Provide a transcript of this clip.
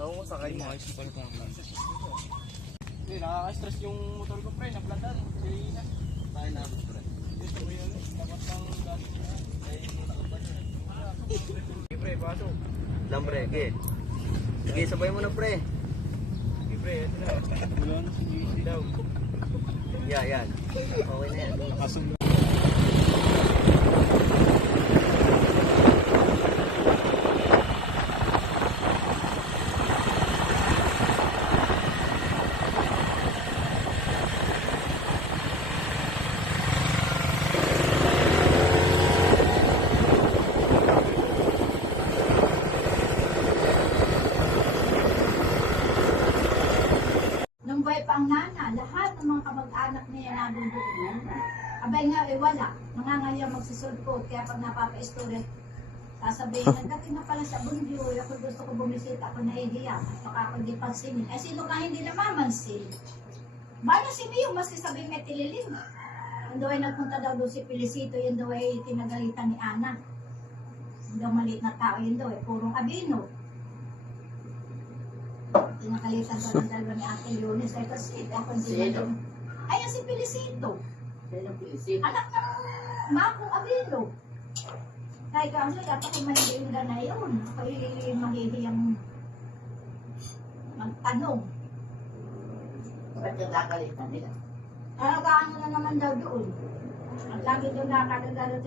Oo, sakay mo. Ayos na pala itong Hindi, nakaka-stress yung motor ko, pre. Naplatan. Hindi na. tayo na abot pre. Ito ko yun. Dapat pang dati na. Ay, muna ka pa na. Sige, pre. Pasok. Lang pre, okay. Sige, sabay mo na pre. Sige, pre. Ito na. Wala na. Sige daw. Yan. Okay na yan. Nakasong. Nung buhay pang nana, lahat ng mga kamag-anak niya nabunduin. Abay nga, wala. Nangangaya magsisulpot. Kaya pag napapa-istorya, sasabihin, nagdating na pala sa bundyo. Ako gusto ko bumisita, ako naihiya. Baka pag di pansinin. Ay, sino ka hindi namamansin? Bala si Mio, maski sabihin may tililim. Yung daw ay nagpunta daw doon si Felicito, yun daw ay tinagalitan ni Ana. Yung daw maliit na tao, yun daw ay purong abino. Tinakalitan ko ng dalawa ni Ate Eunice. Ay kasi, ako hindi Sino? Ay, si Felicito. Sino pilisip? Anak ng Makong Abilo. Kaya ka, dapat ako mahihinga na yun. Ako mahihiyang magtanong. Ba't yung nakalitan nila? Alagaan mo na naman daw doon. At lagi doon nakakagalo